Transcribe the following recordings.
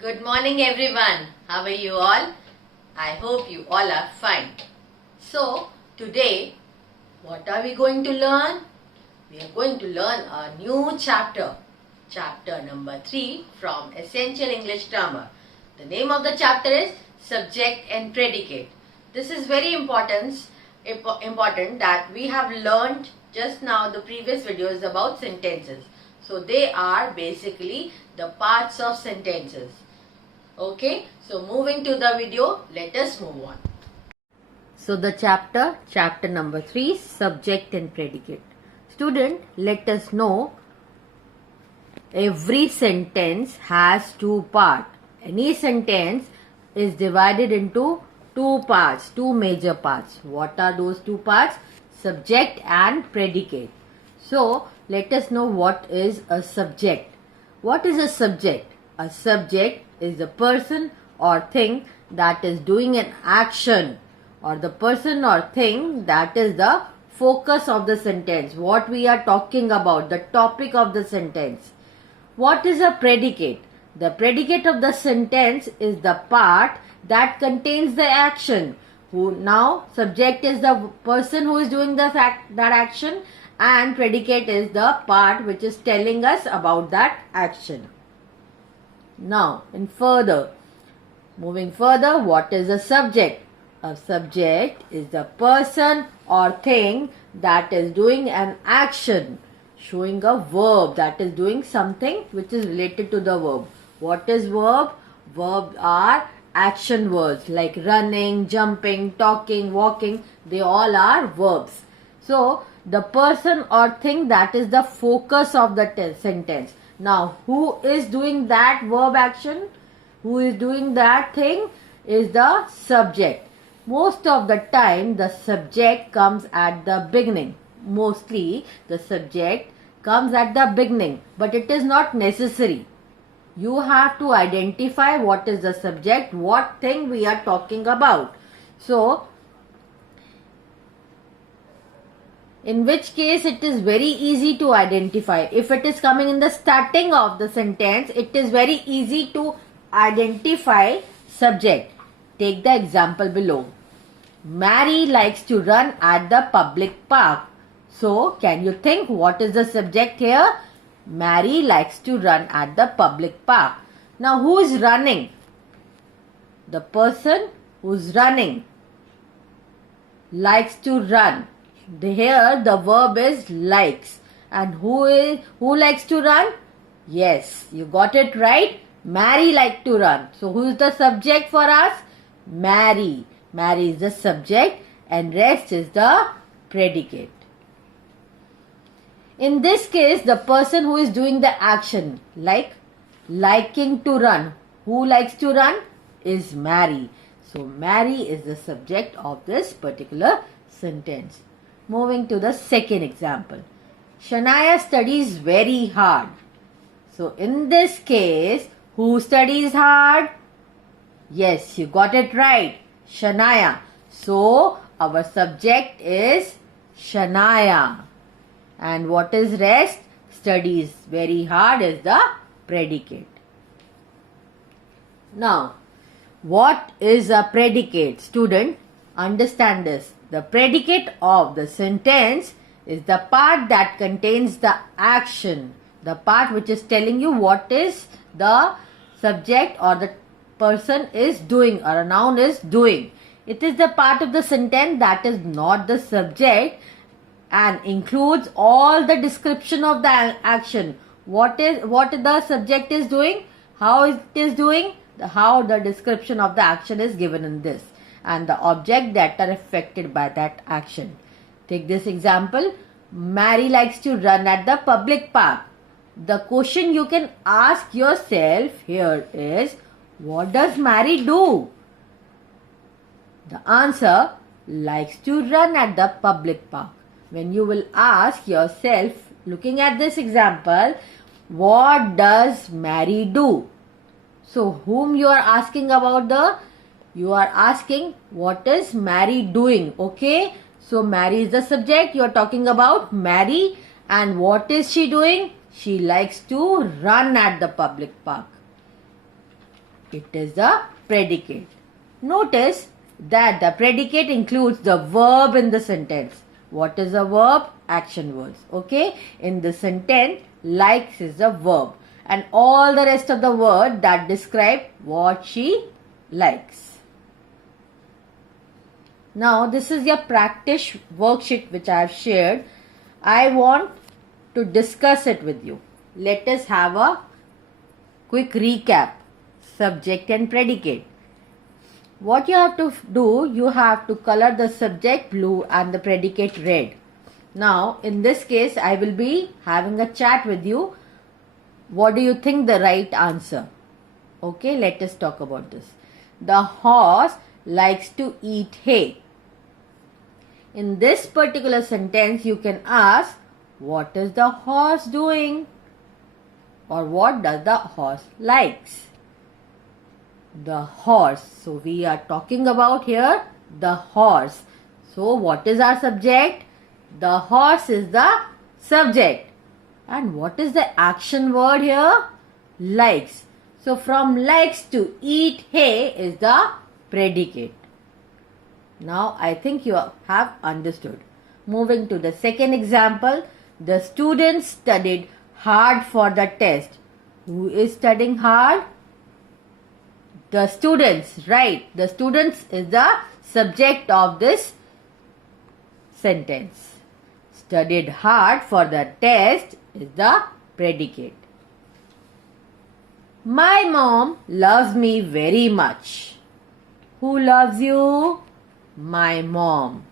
Good morning everyone. How are you all? I hope you all are fine. So today what are we going to learn? We are going to learn a new chapter. Chapter number 3 from Essential English Grammar. The name of the chapter is Subject and Predicate. This is very important that we have learned just now the previous videos about sentences. So they are basically the parts of sentences. Okay, so moving to the video, let us move on. So the chapter number 3, subject and predicate. Student, let us know every sentence has two parts. Any sentence is divided into two parts, two major parts. What are those two parts? Subject and predicate. So let us know what is a subject. What is a subject? A subject is the person or thing that is doing an action, or the person or thing that is the focus of the sentence. What we are talking about, the topic of the sentence. What is a predicate? The predicate of the sentence is the part that contains the action. Now subject is the person who is doing that action, and predicate is the part which is telling us about that action. Now, moving further, what is a subject? A subject is the person or thing that is doing an action, showing a verb, that is doing something which is related to the verb. What is verb? Verbs are action words like running, jumping, talking, walking. They all are verbs. So, the person or thing that is the focus of the sentence. Now, who is doing that verb action? Who is doing that thing is the subject. Most of the time, the subject comes at the beginning. Mostly, the subject comes at the beginning, but it is not necessary. You have to identify what is the subject, what thing we are talking about. So, in which case it is very easy to identify. If it is coming in the starting of the sentence, it is very easy to identify subject. Take the example below. Mary likes to run at the public park. So, can you think what is the subject here? Mary likes to run at the public park. Now, who is running? The person who is running likes to run. Here the verb is likes. And who likes to run? Yes, you got it right. Mary likes to run. So who is the subject for us? Mary. Mary is the subject and rest is the predicate. In this case, the person who is doing the action, like liking to run. Who likes to run? Is Mary. So Mary is the subject of this particular sentence. Moving to the second example. Shania studies very hard. So in this case, who studies hard? Yes, you got it right. Shania. So our subject is Shania. And what is rest? Studies very hard is the predicate. Now, what is a predicate? Student, understand this. The predicate of the sentence is the part that contains the action. The part which is telling you what is the subject or the person is doing or a noun is doing. It is the part of the sentence that is not the subject and includes all the description of the action. What the subject is doing, how it is doing, how the description of the action is given in this, and the object that are affected by that action. Take this example. Mary likes to run at the public park. The question you can ask yourself here is, what does Mary do? The answer, likes to run at the public park. When you will ask yourself, looking at this example, what does Mary do? So whom you are asking about you are asking what is Mary doing, okay? So Mary is the subject, you are talking about Mary, and what is she doing? She likes to run at the public park. It is the predicate. Notice that the predicate includes the verb in the sentence. What is a verb? Action words. Okay. In the sentence, likes is the verb. And all the rest of the word that describe what she likes. Now, this is your practice worksheet which I have shared. I want to discuss it with you. Let us have a quick recap. Subject and predicate. What you have to do, you have to color the subject blue and the predicate red. Now, in this case, I will be having a chat with you. What do you think the right answer? Okay, let us talk about this. The horse likes to eat hay. In this particular sentence, you can ask, what is the horse doing? Or what does the horse likes? The horse. So we are talking about here the horse. So what is our subject? The horse is the subject. And what is the action word here? Likes. So from likes to eat hay is the predicate. Now I think you have understood. Moving to the second example. The students studied hard for the test. Who is studying hard? The students, right? The students is the subject of this sentence. Studied hard for the test is the predicate. My mom loves me very much. Who loves you? My mom.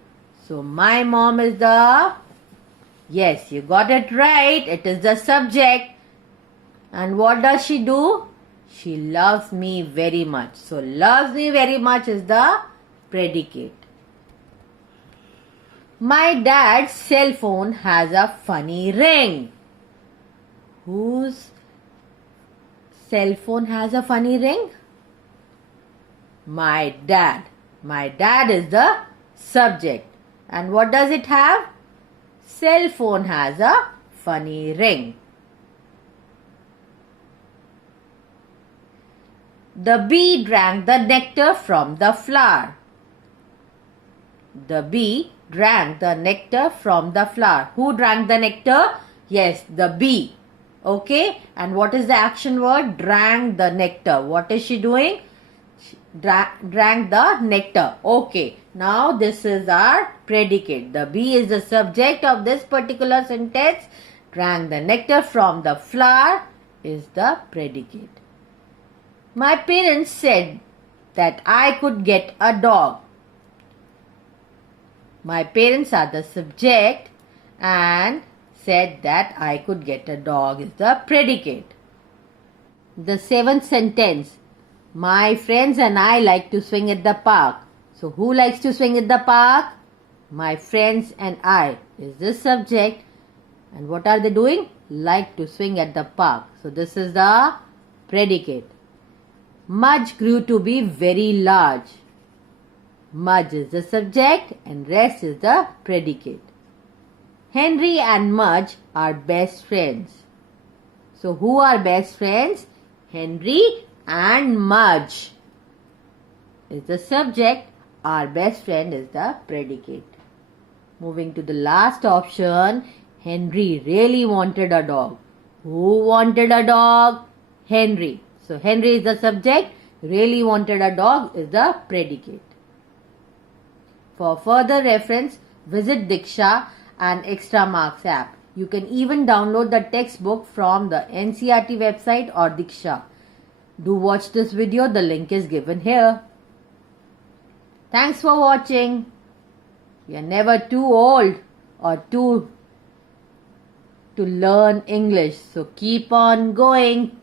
So my mom is the, yes, you got it right. It is the subject. And what does she do? She loves me very much. So loves me very much is the predicate. My dad's cell phone has a funny ring. Whose cell phone has a funny ring? My dad. My dad is the subject. And what does it have? Cell phone has a funny ring. The bee drank the nectar from the flower. The bee drank the nectar from the flower. Who drank the nectar? Yes, the bee. Okay. And what is the action word? Drank the nectar. What is she doing? She drank the nectar. Okay. Now this is our predicate. The bee is the subject of this particular sentence. Drank the nectar from the flower is the predicate. My parents said that I could get a dog. My parents are the subject and said that I could get a dog is the predicate. The seventh sentence. My friends and I like to swing at the park. So who likes to swing at the park? My friends and I is the subject. And what are they doing? Like to swing at the park. So this is the predicate. Mudge grew to be very large. Mudge is the subject and rest is the predicate. Henry and Mudge are best friends. So who are best friends? Henry and Mudge is the subject. Our best friend is the predicate. Moving to the last option. Henry really wanted a dog. Who wanted a dog? Henry. So Henry is the subject. Really wanted a dog is the predicate. For further reference, visit Diksha and Extra Marks app. You can even download the textbook from the NCERT website or Diksha. Do watch this video. The link is given here. Thanks for watching. You are never too old or to learn English. So keep on going.